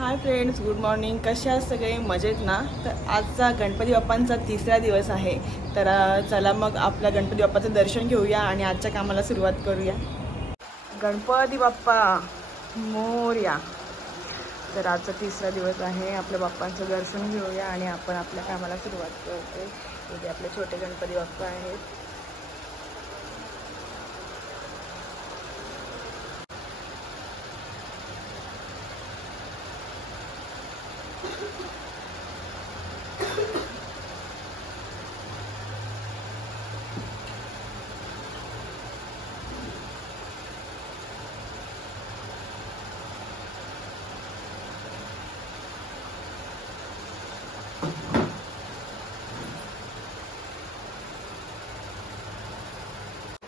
Hi friends, good morning. कसे आहात सगळे? मजेत ना? तर आजचा गणपती बाप्पांचा तिसरा दिवस आहे. तर चला मग आपल्या गणपती बाप्पाचं दर्शन घेऊया आणि आजच्या कामाला सुरुवात करूया. गणपती बाप्पा मोरया. तर आजचा तिसरा दिवस आहे. आपल्या बाप्पांचं दर्शन घेऊया आणि आपण आपल्या कामाला सुरुवात करतो. इथे आपले छोटे गणपती बाप्पा आहेत.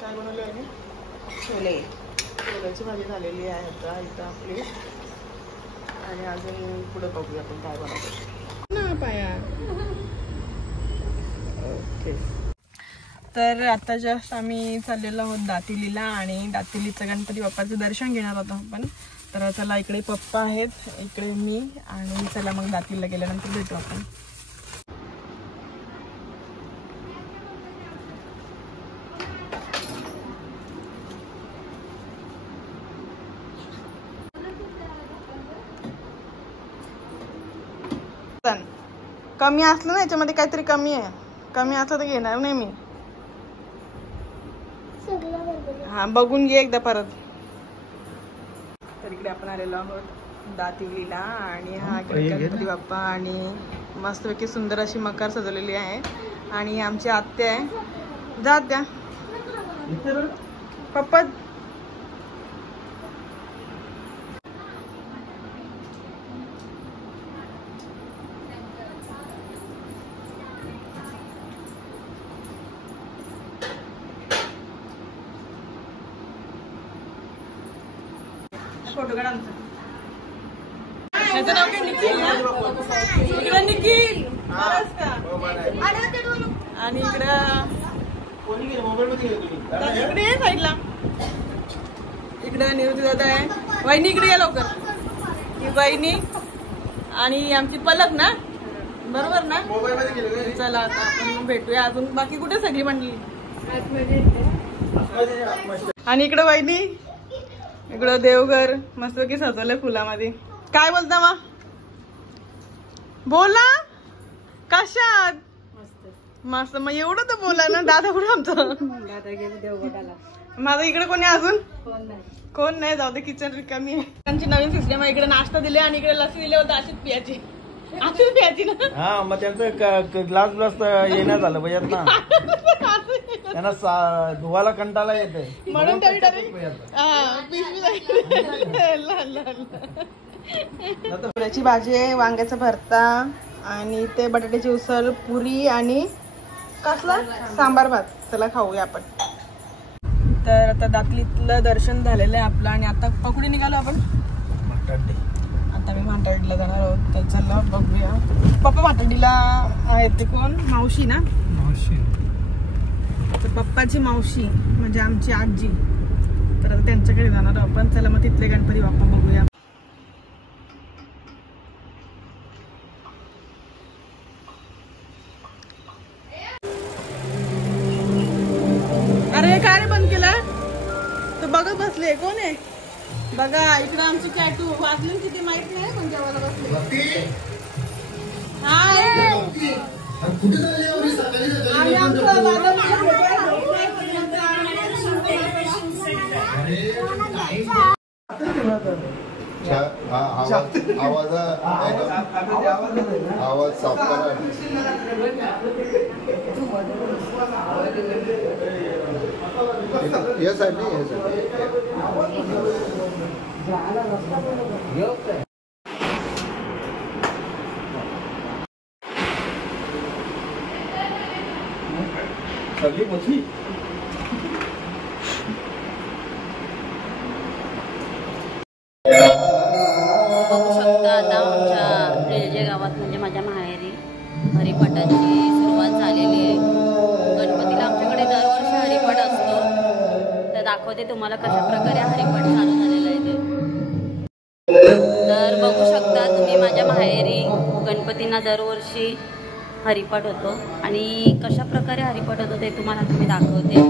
काय बनवलं आहे? छोल्याची भाजी झालेली आहे आता इथं आपली. आणि अजून पुढे बघूया आपण काय बनवतो ना पाया. ओके. तर आता जस्ट आम्ही चाललेलो आहोत दातिलीला आणि दातिलीचं गणपती बाप्पाचं दर्शन घेणार होतो आपण. तर चला, इकडे पप्पा आहेत, इकडे मी, आणि चला मग दातिलीला गेल्यानंतर भेटू आपण. कमी असलं ना याच्यामध्ये, काहीतरी कमी आहे. कमी असलं तर घेणार नाही मी. हा, बघून घे एकदा परत. तर इकडे आपण आलेलो आहोत दातिलीला आणि हा गणपती बाप्पा आणि मस्तपैकी सुंदर अशी मकार सजवलेली आहे. आणि आमची आत्या आहे. जा आत्या. पप्पा फोटो काढ आमचा. याचं नाव काय? निखिल ना? इकडं निखिल का? आणि इकडं इकडे ये साईडला. इकडं निवृत्ती दादा आहे. वहिनी इकडे या लवकर. ही वहिनी आणि आमची पलक ना, बरोबर ना? चला आता आपण भेटूया. अजून बाकी कुठे सगळी मंडळी? आणि इकडं वहिनी, इकडं देवघर मस्तपैकी सजवलंय फुलामध्ये. काय बोलता मा? बोला. कशात? मस्त. मग एवढं तर बोला ना. दादा कुठे आमचं? माझं इकडे कोणी अजून कोण नाही. जाऊ दे, किचन रिकामी आहे. त्यांची नवीन सिस्टम आहे. इकडे नाश्ता दिले आणि इकडे लस्सी दिले होते. अशीच पियाची ना. हा, मग त्यांचं ग्लास येण्यात झालं पाहिजे ना. त्यांना धुवायला कंटाळा येते म्हणून पुऱ्याची भाजी आहे, वांग्याचा भरता आणि ते बटाट्याची उसळ, पुरी आणि कसला सांबार भात. चला खाऊया आपण. तर आता दातलीतलं दर्शन झालेलं आहे आपलं आणि आता पकडे निघालो आपण. आता मी म्हातारडीला जाणार आहोत. तर चला बघूया. पप्पा म्हातारडीला आहेत. ते कोण? मावशी ना? मावशी. पप्पाची मावशी म्हणजे आमची आजी. तर आता त्यांच्याकडे जाणार आहोत आपण. चला मग तिथले गणपती बाप्पा बघूया. अरे काय रे बंद केलं? तू बघत बसले. कोण आहे बघा. इकडं आमची कॅटू. वाजली किती माहित नाही पण जेवायला बसले. आवाज साफ करा. या साईड नाही, सगळी मछली. बघू शकता आता आमच्या रेल्वे गावात म्हणजे माझ्या माहेरी हरिपाठाची सुरुवात झालेली आहे. गणपतीला आमच्याकडे दरवर्षी हरिपाठ असतो. तर दाखवते तुम्हाला कशा प्रकारे हरिपाठ चालू झालेला आहे ते. तर बघू शकता तुम्ही माहेरी गणपतींना दरवर्षी हरिपाठ होतो आणि कशा प्रकारे हरिपाठ होतो ते तुम्हाला मी दाखवते.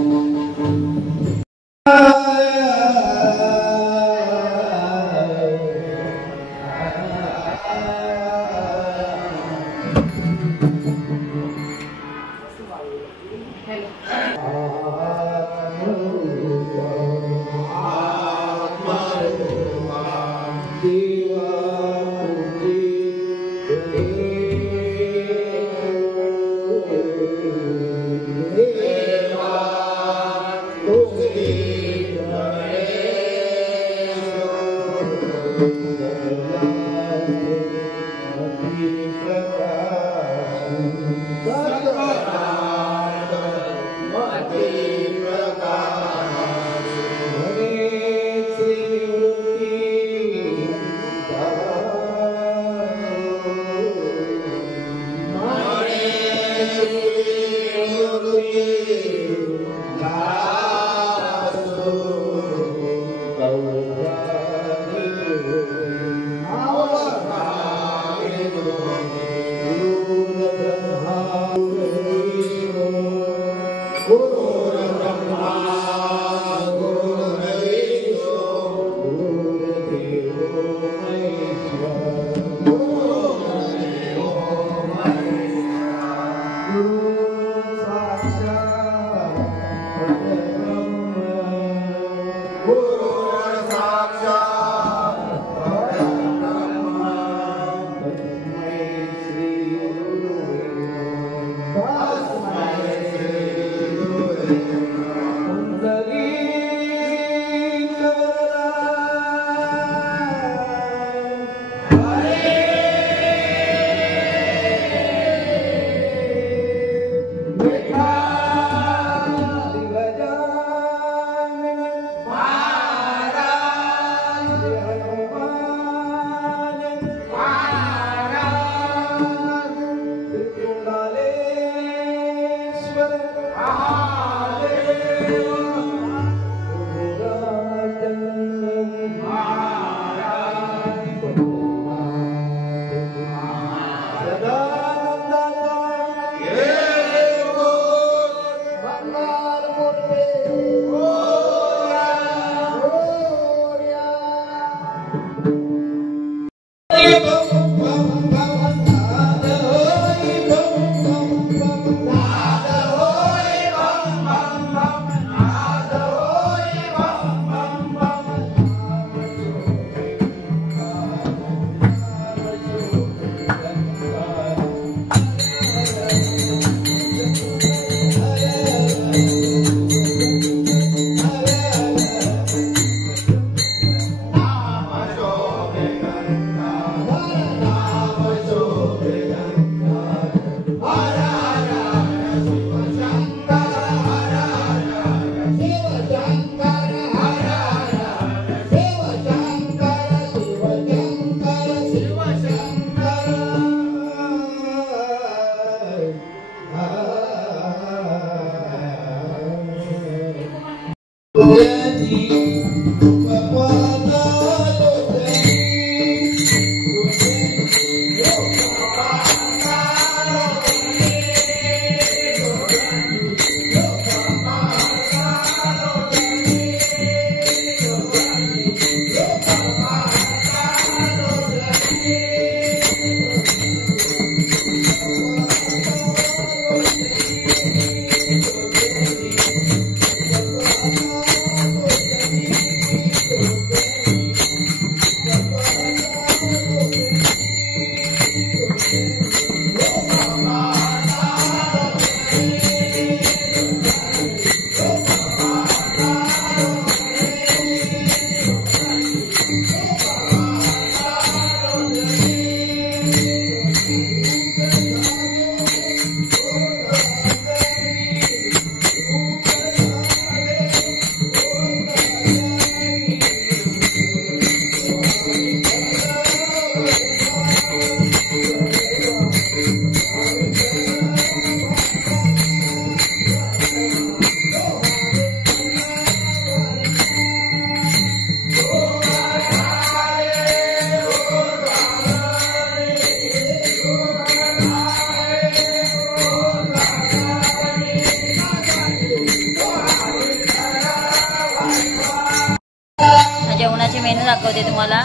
दाखवते तुम्हाला.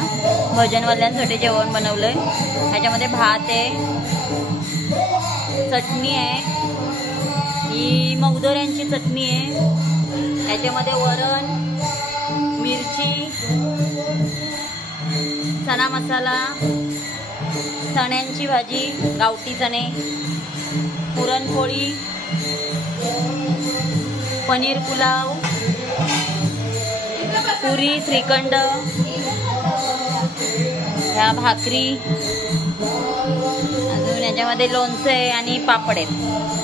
भजनवाल्यांसाठी जेवण बनवलंय. ह्याच्यामध्ये भात आहे, चटणी आहे, ही मगदोऱ्यांची चटणी आहे, ह्याच्यामध्ये वरण, मिरची, चणा मसाला, चण्यांची भाजी, गावठी चणे, पुरणपोळी, पनीर पुलाव, पुरी, श्रीखंड, ह्या भाकरी, अजून याच्यामध्ये लोणचं आहे आणि पापड आहेत.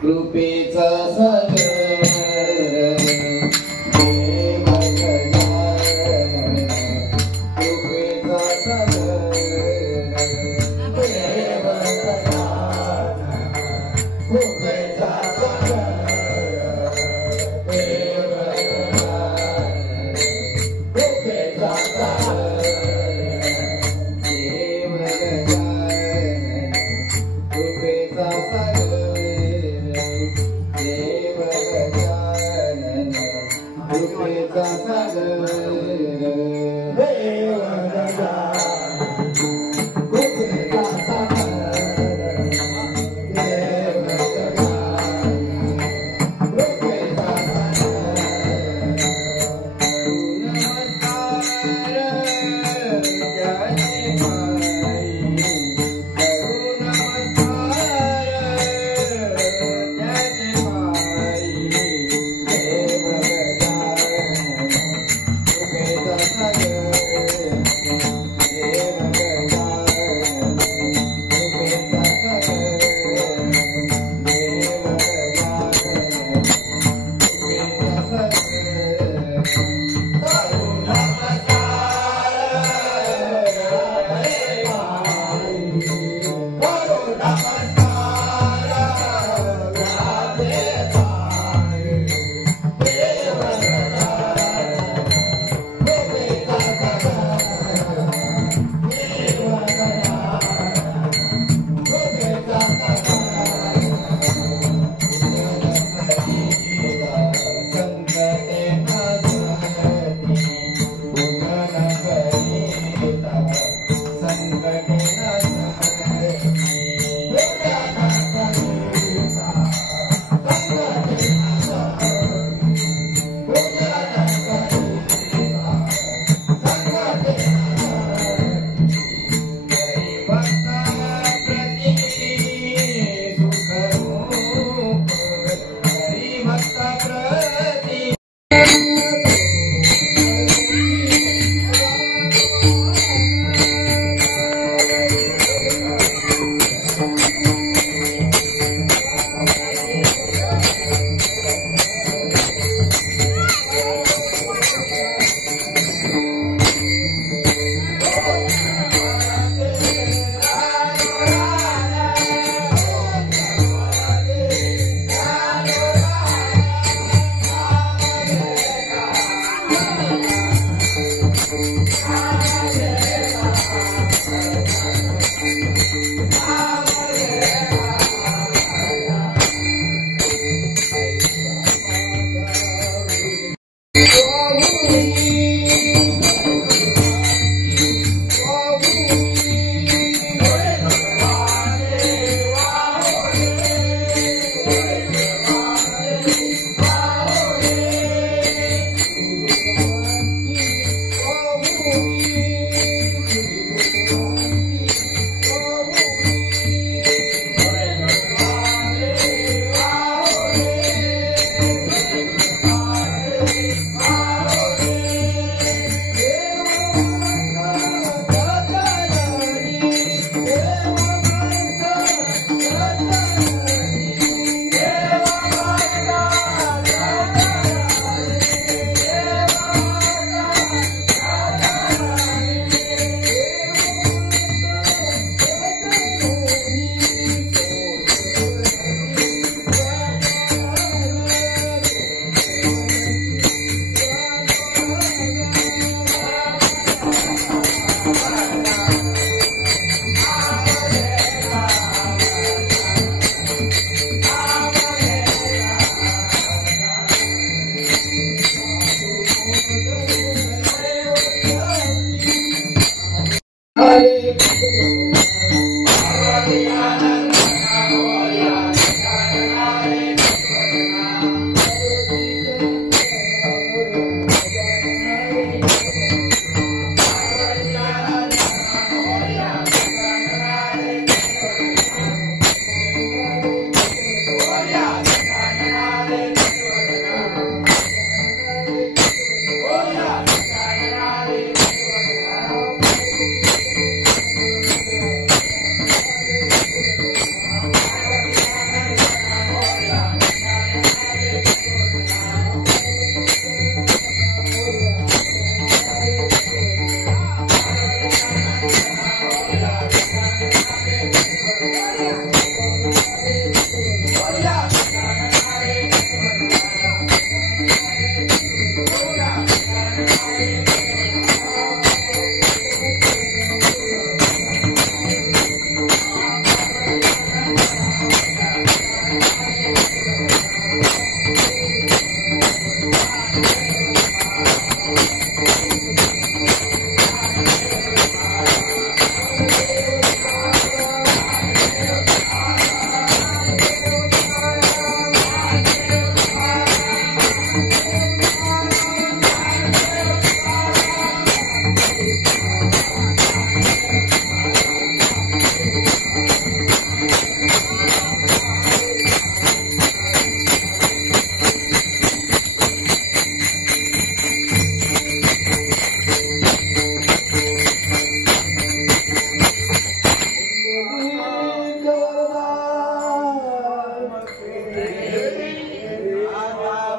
कृपेचा सागर कृपेचा सागर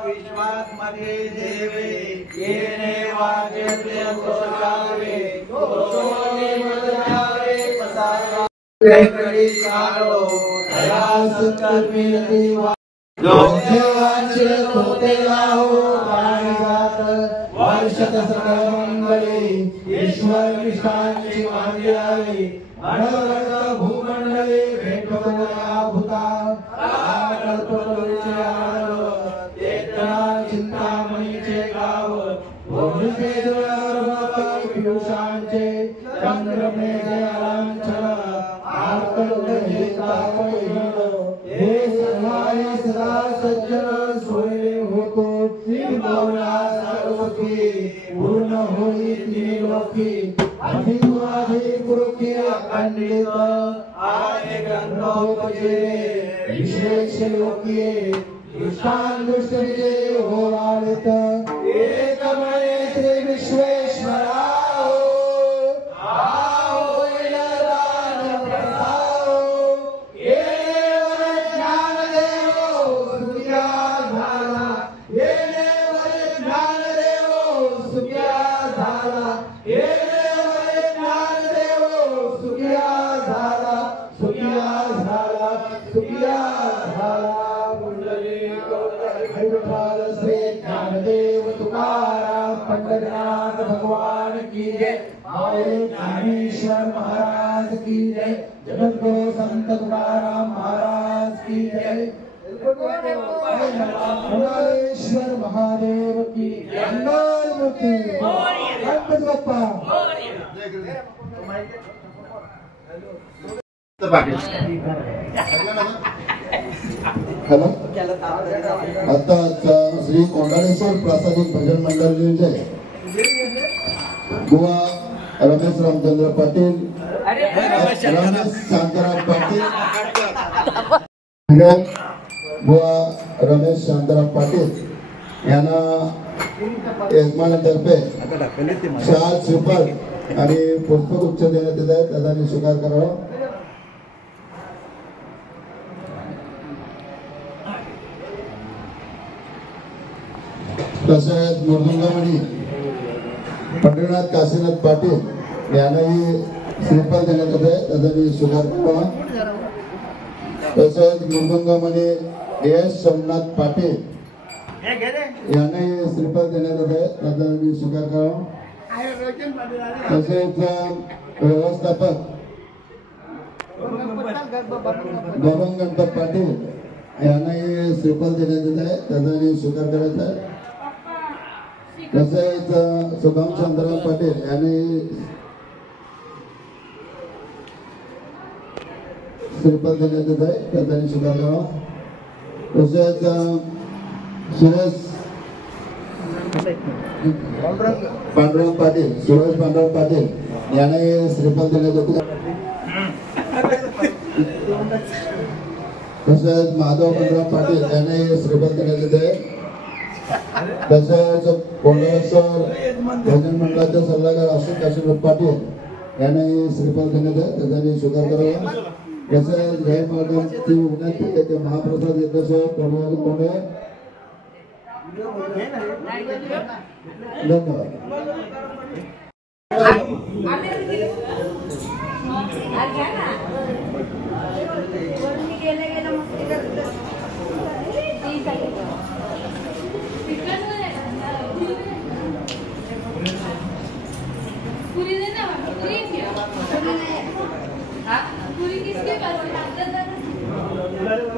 विश्वात्मके देवे येने वाक्यते सुषावे कुशोने मदयावे पसारा करी कालो दयास कर्मिती देवाचे तोते गाहो पाणी जात वर्षत सकळ मंगळे ईश्वर विष्ठांची मांदियावे अनवर्त भूमंडळे भेटवया भूता कल्पतरुचे आलो चेतना चिंतामणीचे गाव भूमिके पियुषांचे चंद्रमेघे अलांछन हे सर्वाय सदा सज्जन सोयरे होतो मौला सर्वकी पूर्ण होई त्रिलोकी अधिकुरुकी अखंडित आये ग्रंथोपजे विशेष लोकीये दुष्टान दुष्ट विजय हो वाळित एकमये श्री विश्वेश्वरा पंडरनाथ भगवान की जय ज्ञानेश्वर महाराज की जय जगतगुरु संत तुकाराम महाराज की जय मंगलेश्वर महादेव की मंगल मूर्ति गणपति बाप्पा हॅलो आता श्री कोंडाळेश्वर प्रासादिक भजन मंडळाचे बुवा रमेश रामचंद्र पाटील रमेश शांताराम पाटील बुवा रमेश शांताराम पाटील यांना यजमानातर्फे शाल श्रीफळ आणि पुष्पगुच्छ देण्यात येत आहे त्याचा स्वीकार करावा तसेच मृदुंगमणी पंढरीनाथ काशीनाथ पाटील यांनाही श्रीफळ देण्यात येत आहे त्याचा स्वीकार करावा तसेच मृदुंगमणी एस सोमनाथ पाटील यांनाही श्रीफळ देण्यात येत आहे त्याचा स्वीकार करावा तसेच व्यवस्थापक गौरव गणपत पाटील यांनाही श्रीफळ देण्यात येत आहे त्याचा स्वीकार करायचा आहे तसेच सुदाम चंद्रराव पाटील यांनी श्रीफळ देण्यात येत आहे त्याचा स्वीकार करावा तसेच सुरेश पांडुरंग पाटील सुरेश पांडुरंग पाटील यांनाही श्रीफळ देण्यात येत आहे तसेच माधव पांडुरंग पाटील यांनाही श्रीफळ देण्यात येत आहे तसेच कोंडाळेश्वर भजन मंडळाचे सल्लागार अशोक काशीनाथ पाटील यांनाही श्रीफळ देण्यात आहे त्याचा स्वीकार करावा तसेच जय महाराजांची विनंती आहे की महाप्रसाद यज्ञासह कोंडे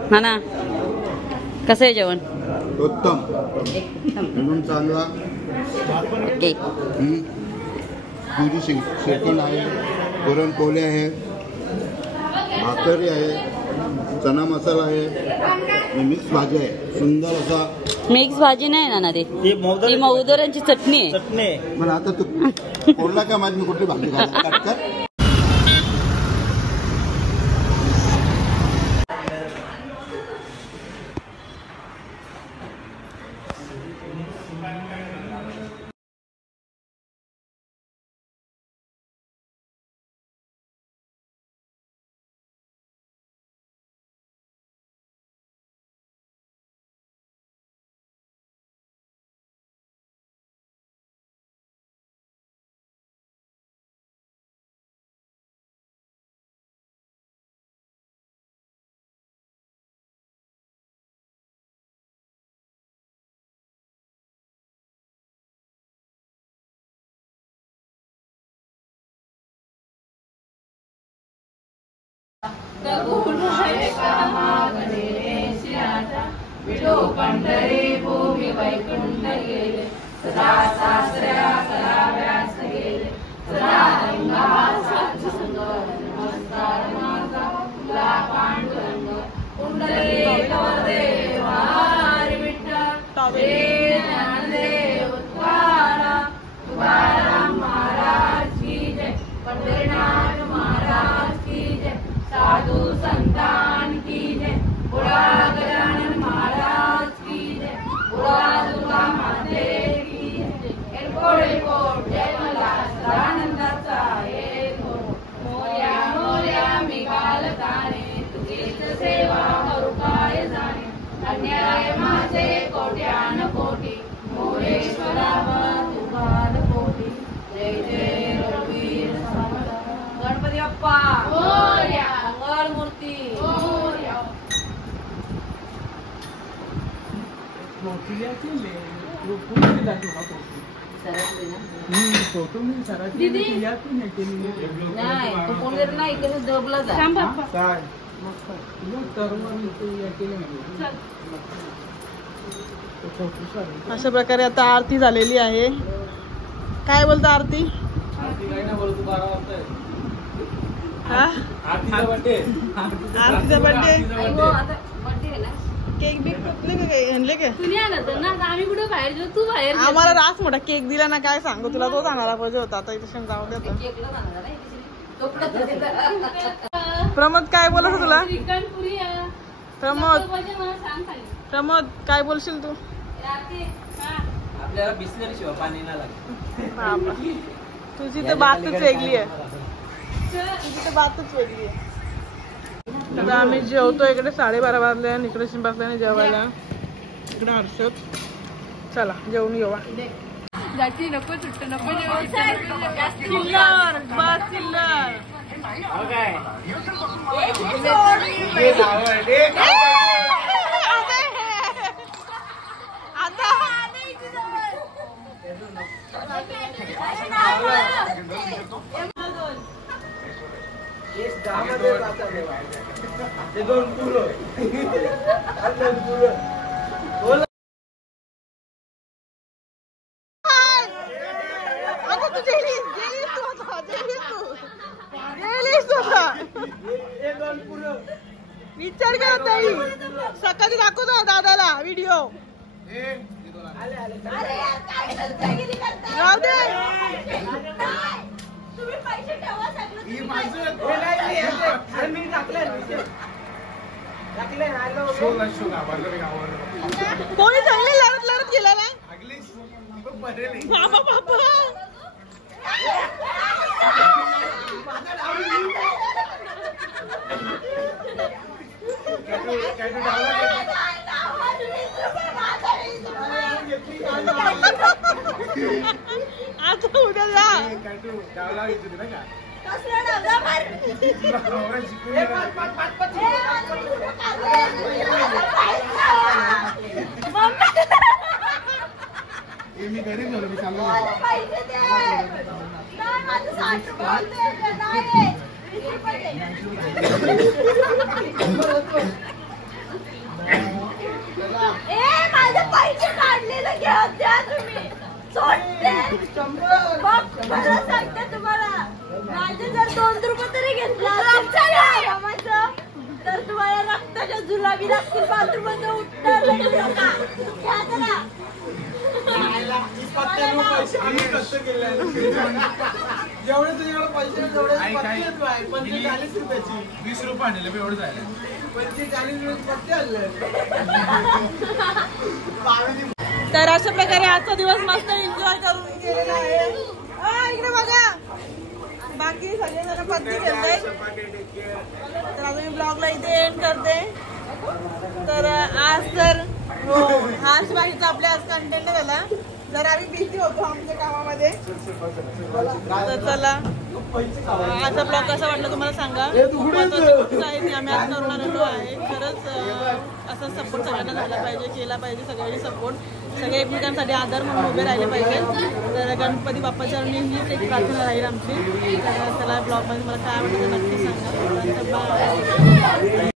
हा ना कसं आहे जेवण उत्तम म्हणून चांगला ओके पुरी शेकून आहे पुरणपोळी आहे भाकरी आहे चना मसाला आहे मिक्स भाजी आहे सुंदर असा मिक्स भाजी नाही ना ती मौदरांची चटणी आहे मला आता तू कोरला का माझी कुठली भाजी खायला विठो पंढरी भूमी वैकुंठ गेले सदा सासऱ्या कराव्यास गेले सदा रंगासाच संग नमस्कार माझा तुला पांडुरंग पुंडलिक देवा हरी विठ्ठल ज्ञानदेव तुकाराम महाराज की जय पंढरीनाथ महाराज की जय साधू संतान की जय बुढ़ा गजानन महाराज की जय बुढ़ा दुर्गा माते की जय एलकोडे कोट जय मला सदानंदाचा येतो मोर्या मोर्या मी बालकाने तुझीच सेवा करू काय जाणे अन्याय माझे कोट्यान कोटी मोरेश्वरा तू बाल कोटी जय जय रघुवीर समर्थ गणपती बाप्पा मोरया मंगल मूर्ती मोरया दीदी नाही तू पुणेर नाही इकडे जॉबला जा अशा प्रकारे आता आरती झालेली आहे. काय बोलतो आरती? हा आरतीचा बर्थडे आता बर्थडे आहे ना केक बी कुठले का काही आणले का? तुम्ही आला तर ना आम्ही कुठे बाहेर गेलो तू बाहेर गेली. आम्हाला रास मोठा केक दिला ना काय सांगू तुला, तो आणायला पाहिजे होता. आता इथे जाऊ देतो. केकला जाणार आहे तो प्रमोद काय बोलत होता तुला? चिकन पुरी प्रमोद मला सांग खाली प्रमोद काय बोलशील तू? रात्री आपल्याला बिस्लरी शिवाय पाणी नाही लागत. बाबा, तुझी तर बातच वेगळी आहे. तुझी तर बातच वेगळी आहे. आता आम्ही जेवतो. इकडे 12:30 वाजले आणि इकडे शिंपासल्याने जेवायला. इकडे हर्षद. चला जेवून घेऊया. जाती नको सुट्ट नको चिल्लर बस चिल्लर. विचार करा ताई, सकाळी दाखवतो दादाला व्हिडिओ. राहू दे. कोणी चांगले लढत लढत गेला ना बाबा बाबा. आता उद्या जा. मी गरीब झालो. मी चाललो माझे पैसे काढलेले घेऊन द्या तुम्ही. सांगते तुम्हाला माझे जर 2 रुपये तरी घेतला तर तुम्हाला रक्ताच्या जुलाबी लागतील. 5 रुपयाचं उत्तर जेवढे तुझ्याकडे पैसे तेवढे 40 रुपयाची 20 रुपये आणले एवढं जायला 40 रुपये पत्ते आणले. तर अशा प्रकारे आजचा दिवस मस्त एन्जॉय करून गेलेला आहे. इकडे बघा बाकी सगळेजण पत्ती खेळताय. तर आता मी ब्लॉगला इथे एंड करते. तर आज तर हो हाच बाकीचा आपल्या आज कंटेंट झाला. जरा आम्ही बिझी होतो आमच्या कामामध्ये. तर चला आजचा ब्लॉग कसा वाटला तुम्हाला सांगा. खूप महत्त्वाच्या गोष्टी आहेत आम्ही आज करून आलेलो आहे. खरंच असा सपोर्ट सगळ्यांना झाला पाहिजे, केला पाहिजे सगळ्यांनी सपोर्ट. सगळे एकमेकांसाठी आदर म्हणून उभे राहिले पाहिजे. तर गणपती बाप्पाच्या हीच एक प्रार्थना राहील आमची. तर त्याला ब्लॉगमध्ये मला काय आवडतं नक्की सांगा.